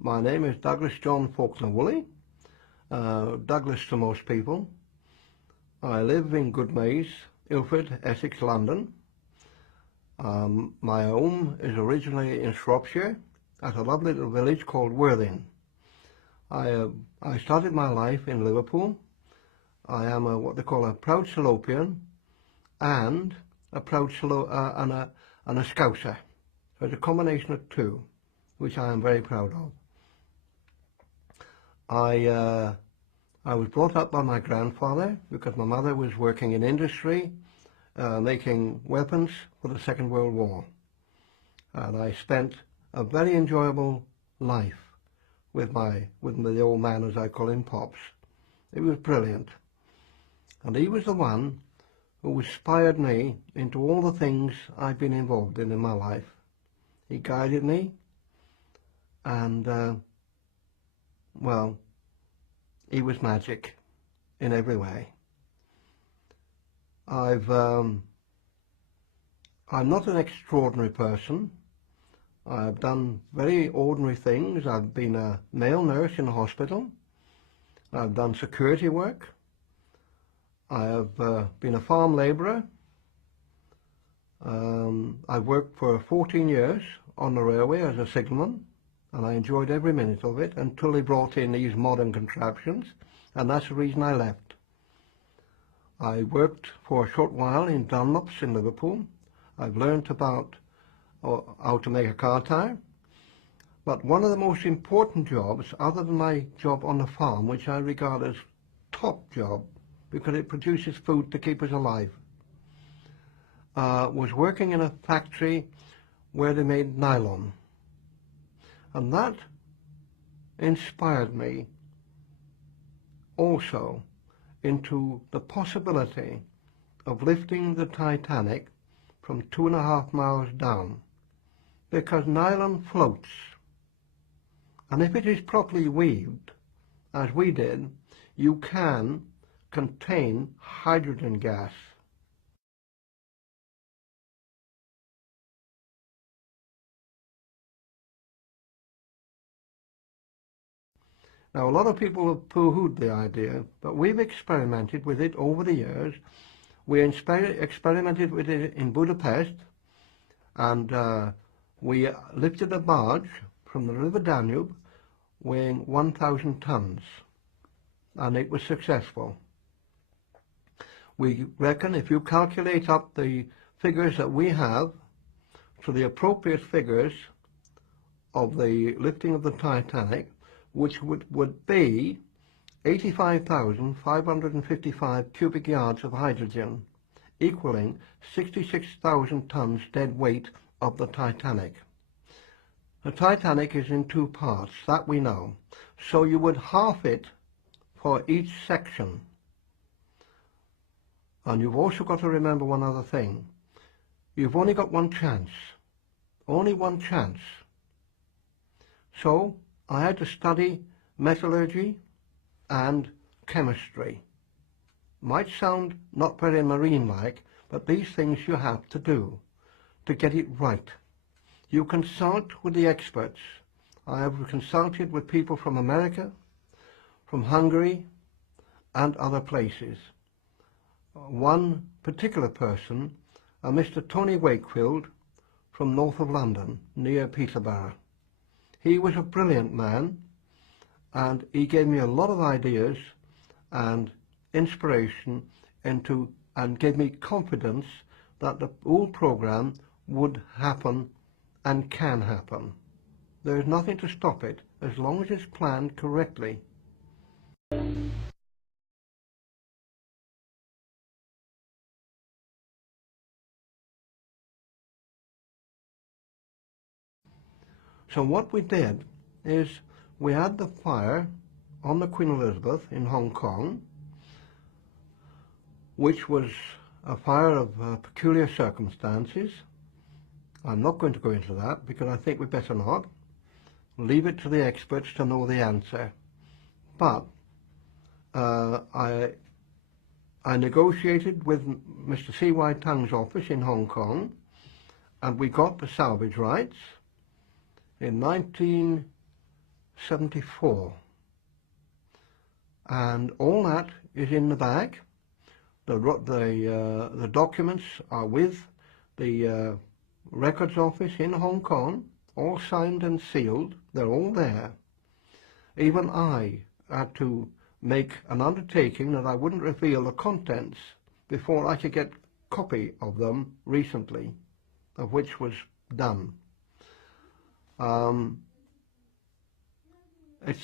My name is Douglas John Faulkner Woolley, Douglas to most people. I live in Goodmayes, Ilford, Essex, London. My home is originally in Shropshire at a lovely little village called Woolley. I started my life in Liverpool. I am what they call a proud Salopian and a proud and a Scouser. So it's a combination of two, which I am very proud of. I was brought up by my grandfather because my mother was working in industry, making weapons for the Second World War. And I spent a very enjoyable life with the old man, as I call him, Pops. It was brilliant. And he was the one who inspired me into all the things I've been involved in my life. He guided me, and well, he was magic in every way. I'm not an extraordinary person. I've done very ordinary things. I've been a male nurse in a hospital. I've done security work. I have been a farm labourer. I've worked for 14 years on the railway as a signalman, and I enjoyed every minute of it until they brought in these modern contraptions, and that's the reason I left. I worked for a short while in Dunlops in Liverpool. I've learnt about how to make a car tyre, but one of the most important jobs, other than my job on the farm, which I regard as top job because it produces food to keep us alive, was working in a factory where they made nylon. And that inspired me also into the possibility of lifting the Titanic from 2.5 miles down, because nylon floats, and if it is properly weaved, as we did, you can contain hydrogen gas. Now, a lot of people have pooh-hooed the idea, but we've experimented with it over the years. We experimented with it in Budapest, and we lifted a barge from the River Danube weighing 1,000 tons, and it was successful. We reckon if you calculate up the figures that we have to the appropriate figures of the lifting of the Titanic, which would be 85,555 cubic yards of hydrogen, equaling 66,000 tons dead weight of the Titanic. The Titanic is in two parts, that we know, so you would half it for each section. And you've also got to remember one other thing. You've only got one chance. Only one chance. So I had to study metallurgy and chemistry. Might sound not very marine-like, but these things you have to do to get it right. You consult with the experts. I have consulted with people from America, from Hungary, and other places. One particular person, a Mr. Tony Wakefield from north of London, near Peterborough. He was a brilliant man, and he gave me a lot of ideas and inspiration and gave me confidence that the whole program would happen and can happen. There is nothing to stop it as long as it's planned correctly. So what we did is we had the fire on the Queen Elizabeth in Hong Kong, which was a fire of peculiar circumstances. I'm not going to go into that because I think we better not. Leave it to the experts to know the answer. But I negotiated with Mr. C.Y. Tang's office in Hong Kong, and we got the salvage rights. In 74. And all that is in the bag. The documents are with the Records Office in Hong Kong, all signed and sealed. They're all there. Even I had to make an undertaking that I wouldn't reveal the contents before I could get a copy of them recently, of which was done. It's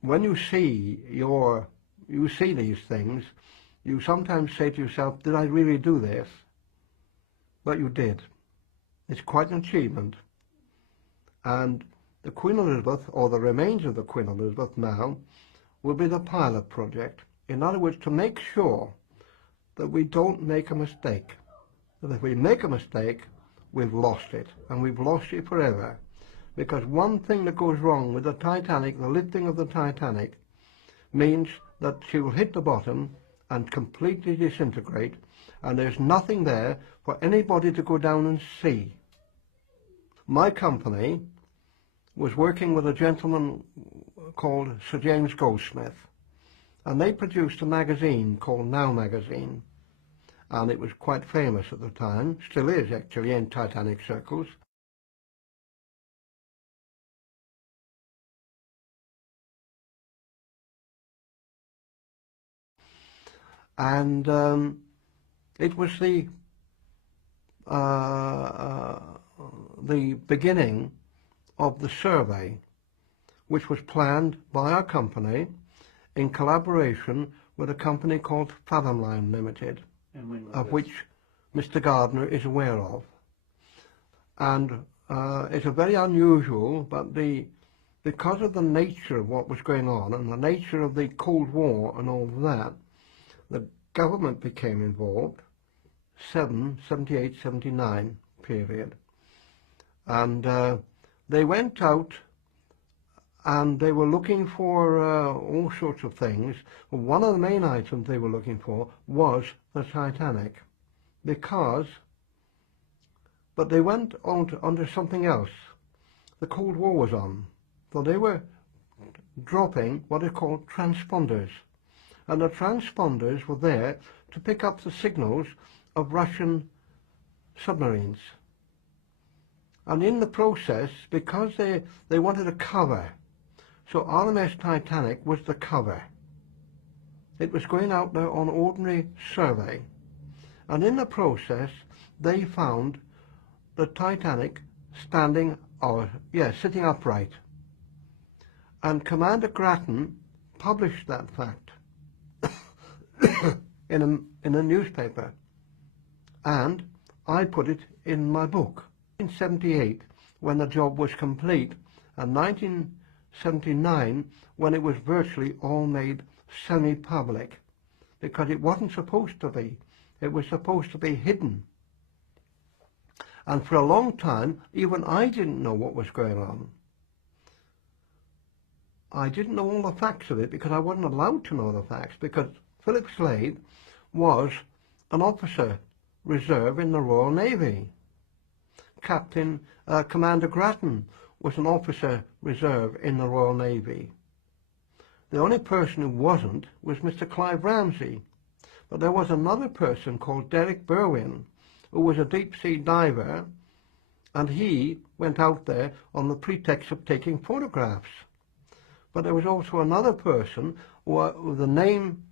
when you see these things, you sometimes say to yourself, did I really do this? But you did. It's quite an achievement. And the Queen Elizabeth, or the remains of the Queen Elizabeth now, will be the pilot project. In other words, to make sure that we don't make a mistake. That if we make a mistake, we've lost it, and we've lost it forever. Because one thing that goes wrong with the Titanic, the lifting of the Titanic, means that she will hit the bottom and completely disintegrate, and there's nothing there for anybody to go down and see. My company was working with a gentleman called Sir James Goldsmith, and they produced a magazine called Now magazine, and it was quite famous at the time, still is actually in Titanic circles. And it was the beginning of the survey, which was planned by our company in collaboration with a company called Fathomline Limited, of which Mr. Gardner is aware of. And it's a very unusual, but because of the nature of what was going on and the nature of the Cold War and all of that, the government became involved, 78, 79 period. And they went out and they were looking for all sorts of things. One of the main items they were looking for was the Titanic, but they went on under something else. The Cold War was on, so they were dropping what are called transponders. And the transponders were there to pick up the signals of Russian submarines. And in the process, because they wanted a cover, so RMS Titanic was the cover. It was going out there on ordinary survey. And in the process, they found the Titanic sitting upright. And Commander Grattan published that fact in a newspaper, and I put it in my book. In 1978, when the job was complete, and 1979, when it was virtually all made semi-public, because it wasn't supposed to be. It was supposed to be hidden. And for a long time, even I didn't know what was going on. I didn't know all the facts of it because I wasn't allowed to know the facts, because Philip Slade was an officer reserve in the Royal Navy. Commander Grattan was an officer reserve in the Royal Navy. The only person who wasn't was Mr. Clive Ramsey. But there was another person called Derek Berwin, who was a deep-sea diver, and he went out there on the pretext of taking photographs. But there was also another person who the name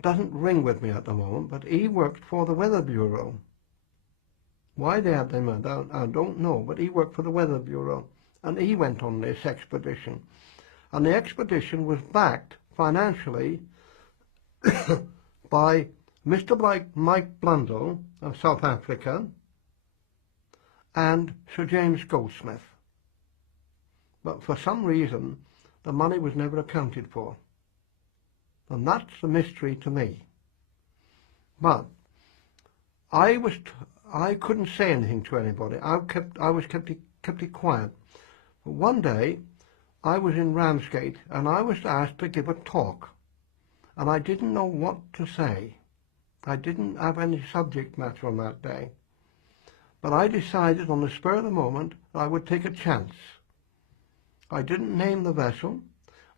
doesn't ring with me at the moment, but he worked for the Weather Bureau. Why they had him, I don't know, but he worked for the Weather Bureau, and he went on this expedition. And the expedition was backed financially by Mr. Mike Blundell of South Africa and Sir James Goldsmith. But for some reason, the money was never accounted for. And that's the mystery to me. But I couldn't say anything to anybody. I kept it quiet. But one day, I was in Ramsgate and I was asked to give a talk. And I didn't know what to say. I didn't have any subject matter on that day. But I decided on the spur of the moment that I would take a chance. I didn't name the vessel.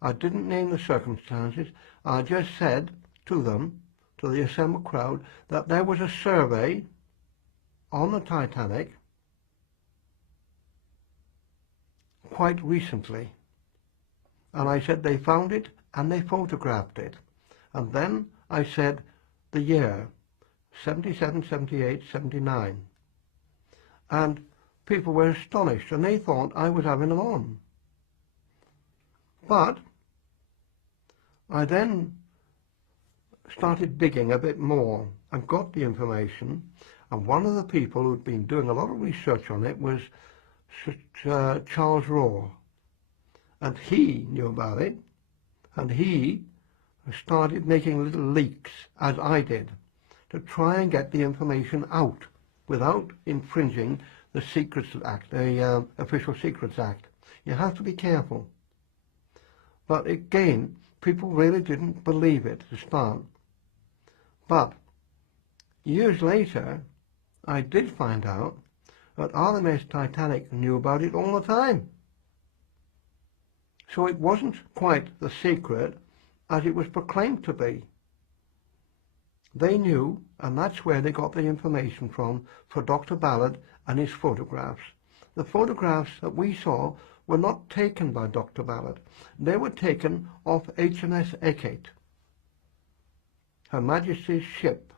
I didn't name the circumstances. I just said to them, to the assembled crowd, that there was a survey on the Titanic quite recently. And I said they found it and they photographed it. And then I said the year, 77, 78, 79. And people were astonished and they thought I was having them on. But I then started digging a bit more and got the information, and one of the people who'd been doing a lot of research on it was Charles Raw, and he knew about it, and he started making little leaks, as I did, to try and get the information out without infringing the Secrets Act, the Official Secrets Act. You have to be careful. But again, people really didn't believe it to start. But years later, I did find out that RMS Titanic knew about it all the time. So it wasn't quite the secret as it was proclaimed to be. They knew, and that's where they got the information from for Dr. Ballard and his photographs. The photographs that we saw were not taken by Dr. Ballard. They were taken off HMS Hecate, Her Majesty's ship.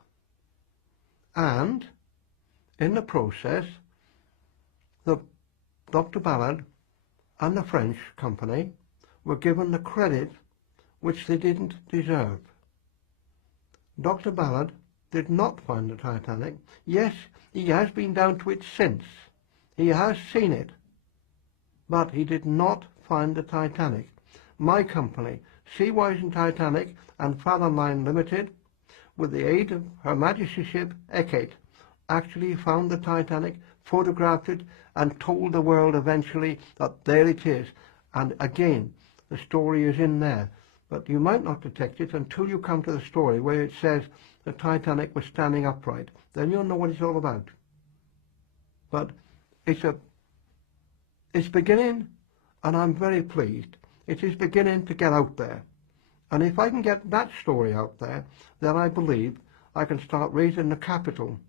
And in the process, Dr. Ballard and the French company were given the credit which they didn't deserve. Dr. Ballard did not find the Titanic. Yes, he has been down to it since. He has seen it. But he did not find the Titanic. My company, Seawise and Titanic and Fathom Line Limited, with the aid of Her Majesty's ship Hecate, actually found the Titanic, photographed it, and told the world eventually that there it is. And again, the story is in there. But you might not detect it until you come to the story where it says the Titanic was standing upright. Then you'll know what it's all about. But it's beginning, and I'm very pleased. It is beginning to get out there. And if I can get that story out there, then I believe I can start raising the capital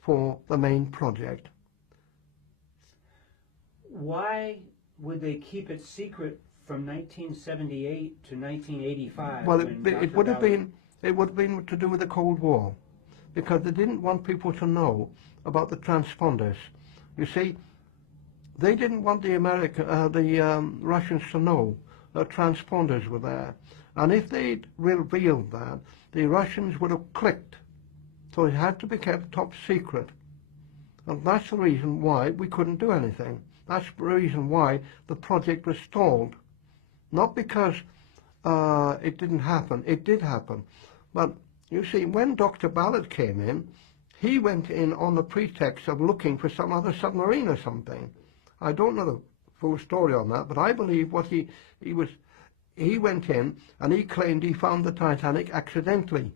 for the main project. Why would they keep it secret from 1978 to 1985? Well, it would have been to do with the Cold War, because they didn't want people to know about the transponders. You see, they didn't want the Russians to know that transponders were there, and if they'd revealed that, the Russians would have clicked. So it had to be kept top secret, and that's the reason why we couldn't do anything. That's the reason why the project was stalled. Not because it didn't happen. It did happen. But you see, when Dr. Ballard came in, he went in on the pretext of looking for some other submarine or something. I don't know the full story on that, but I believe what he went in and he claimed he found the Titanic accidentally.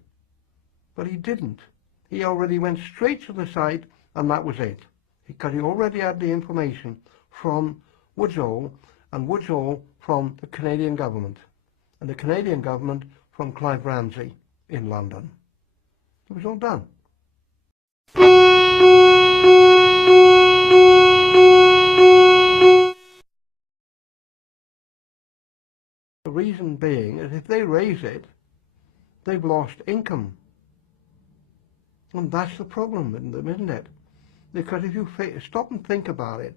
But he didn't. He already went straight to the site, and that was it. Because he already had the information from Woolley, and Woolley from the Canadian government, and the Canadian government from Clive Ramsey in London. It was all done. The reason being is if they raise it, they've lost income. And that's the problem with them, isn't it? Because if you stop and think about it,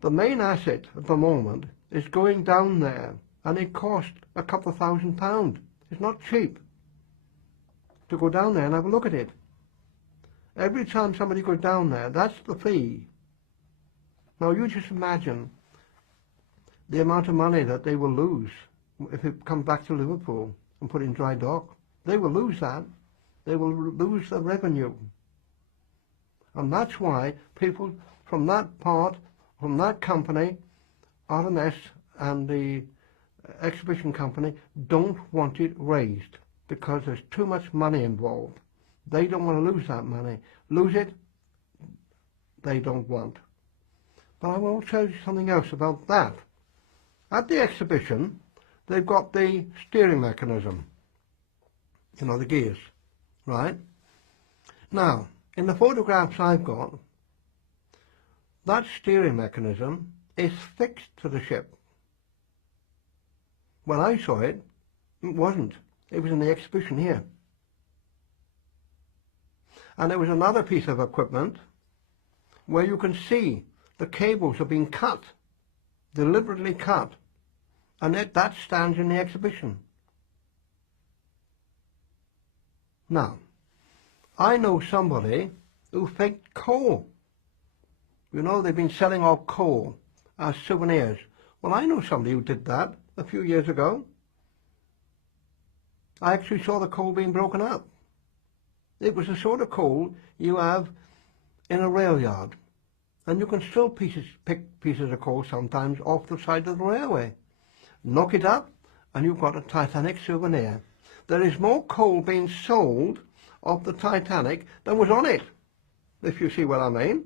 the main asset at the moment is going down there, and it cost a couple of £1,000. It's not cheap to go down there and have a look at it. Every time somebody goes down there, that's the fee. Now you just imagine the amount of money that they will lose if it comes back to Liverpool and put in dry dock. They will lose that. They will lose the revenue. And that's why people from that part, from that company, RMS and the exhibition company, don't want it raised because there's too much money involved. They don't want to lose that money. Lose it, they don't want. But I will tell you something else about that. At the exhibition, they've got the steering mechanism, you know, the gears, right? Now, in the photographs I've got, that steering mechanism is fixed to the ship. When I saw it, it wasn't. It was in the exhibition here. And there was another piece of equipment where you can see the cables are being cut, deliberately cut, and that stands in the exhibition. Now, I know somebody who faked coal. You know, they've been selling off coal as souvenirs. Well, I know somebody who did that a few years ago. I actually saw the coal being broken up. It was the sort of coal you have in a rail yard. And you can still pick pieces of coal sometimes off the side of the railway. Knock it up and you've got a Titanic souvenir. There is more coal being sold of the Titanic than was on it, if you see what I mean.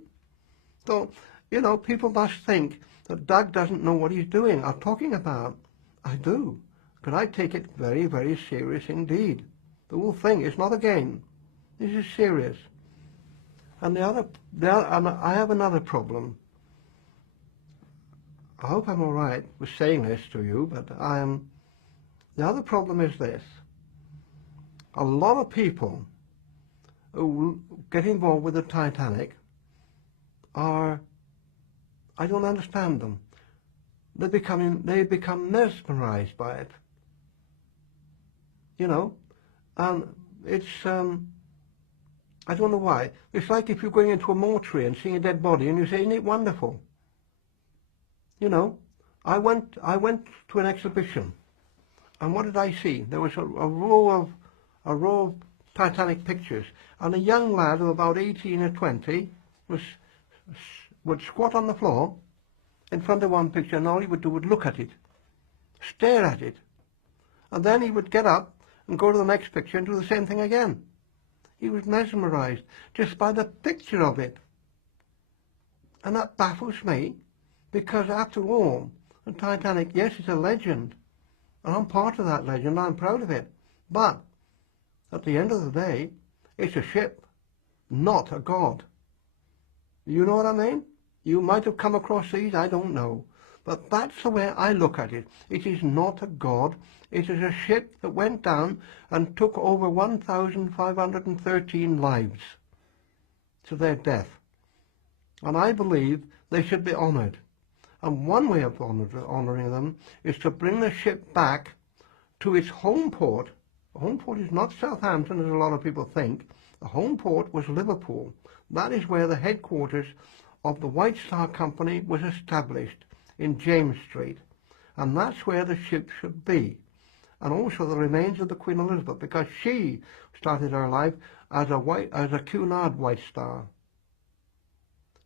So, you know, people must think that Doug doesn't know what he's doing or talking about. I do, because I take it very, very serious indeed. The whole thing is not a game. This is serious. And I have another problem. I hope I'm all right with saying this to you, but the other problem is this. A lot of people who get involved with the Titanic I don't understand them. They become mesmerized by it. You know, and it's, I don't know why. It's like if you're going into a mortuary and seeing a dead body and you say, isn't it wonderful? You know, I went to an exhibition, and what did I see? There was a row of Titanic pictures, and a young lad of about 18 or 20 would squat on the floor in front of one picture, and all he would do would look at it, stare at it, and then he would get up and go to the next picture and do the same thing again. He was mesmerized just by the picture of it. And that baffles me, because after all, the Titanic, yes, it's a legend, and I'm part of that legend, I'm proud of it, but at the end of the day, it's a ship, not a god. You know what I mean? You might have come across these, I don't know. But that's the way I look at it. It is not a god. It is a ship that went down and took over 1,513 lives to their death. And I believe they should be honoured. And one way of honouring them is to bring the ship back to its home port. The home port is not Southampton, as a lot of people think. The home port was Liverpool. That is where the headquarters of the White Star Company was established, in James Street. And that's where the ship should be. And also the remains of the Queen Elizabeth, because she started her life as a Cunard White Star.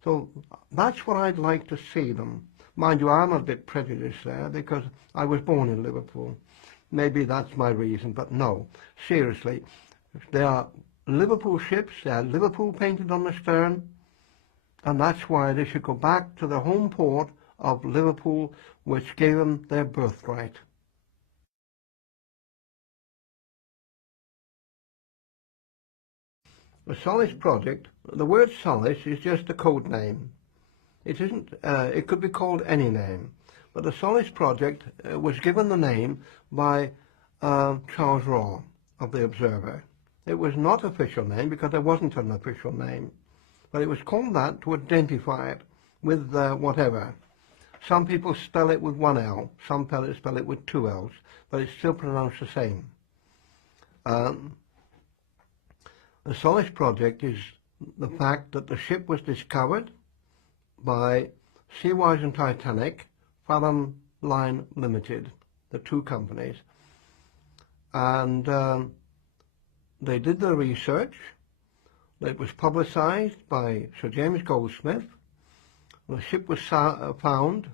So that's what I'd like to see them. Mind you, I'm a bit prejudiced there because I was born in Liverpool. Maybe that's my reason, but no, seriously. They are Liverpool ships, they are Liverpool painted on the stern, and that's why they should go back to the home port of Liverpool, which gave them their birthright. The Solus Project, the word Solus is just a code name. It isn't, it could be called any name, but the Solus Project was given the name by Charles Raw of the Observer. It was not official name because there wasn't an official name, but it was called that to identify it with whatever. Some people spell it with one L, some people spell it with two L's, but it's still pronounced the same. The Solus Project is the fact that the ship was discovered by Seawise and Titanic, Falham Line Limited, the two companies, and they did the research. It was publicised by Sir James Goldsmith. The ship was found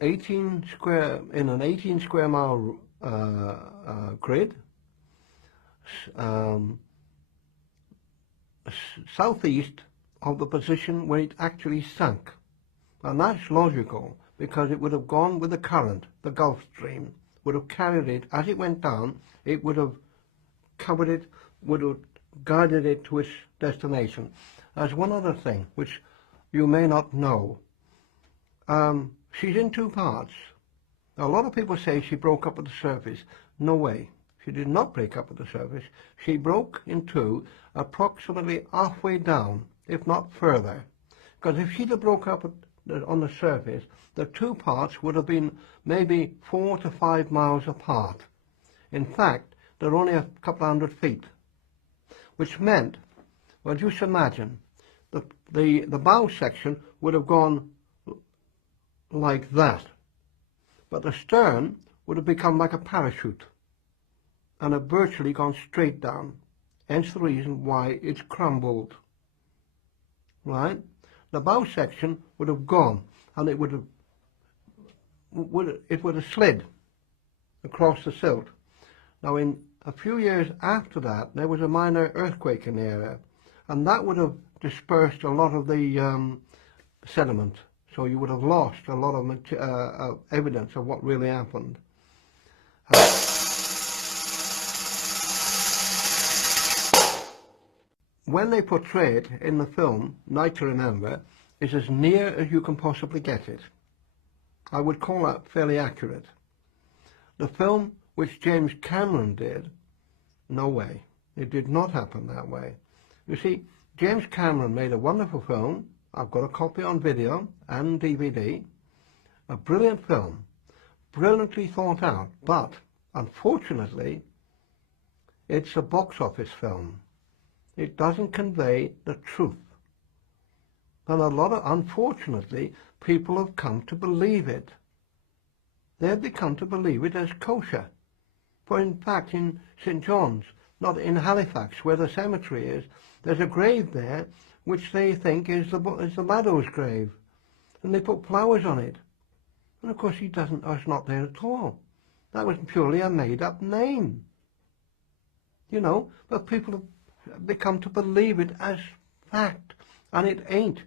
in an 18 square mile grid, southeast of the position where it actually sank. And that's logical, because it would have gone with the current. The Gulf Stream would have carried it as it went down. It would have covered it, would have guided it to its destination. There's one other thing which you may not know. She's in two parts. A lot of people say she broke up at the surface. No way. She did not break up at the surface. She broke in two approximately halfway down, if not further. Because if she'd have broke up on the surface, the two parts would have been maybe 4 to 5 miles apart. In fact, they're only a couple hundred feet, which meant, well, just imagine, the bow section would have gone like that, but the stern would have become like a parachute and have virtually gone straight down. Hence the reason why it's crumbled. Right? The bow section would have gone, and it would have slid across the silt. Now, in a few years after that, there was a minor earthquake in the area, and that would have dispersed a lot of the sediment. So you would have lost a lot of evidence of what really happened. When they portray it in the film, Night to Remember is as near as you can possibly get it. I would call that fairly accurate. The film which James Cameron did, no way. It did not happen that way. You see, James Cameron made a wonderful film. I've got a copy on video and DVD. A brilliant film, brilliantly thought out, but unfortunately, it's a box office film. It doesn't convey the truth. And unfortunately, people have come to believe it. They've become to believe it as kosher. For in fact, in St. John's, not in Halifax, where the cemetery is, there's a grave there which they think is the Madow's grave. And they put flowers on it. And of course, it's not there at all. That was purely a made-up name. You know, but people have become to believe it as fact. And it ain't.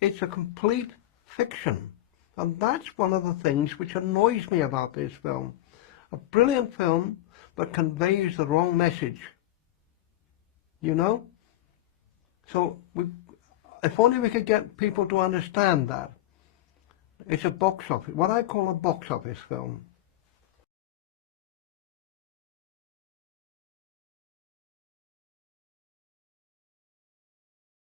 It's a complete fiction. And that's one of the things which annoys me about this film. A brilliant film, but conveys the wrong message. You know? So, if only we could get people to understand that. It's a box office, what I call a box office film.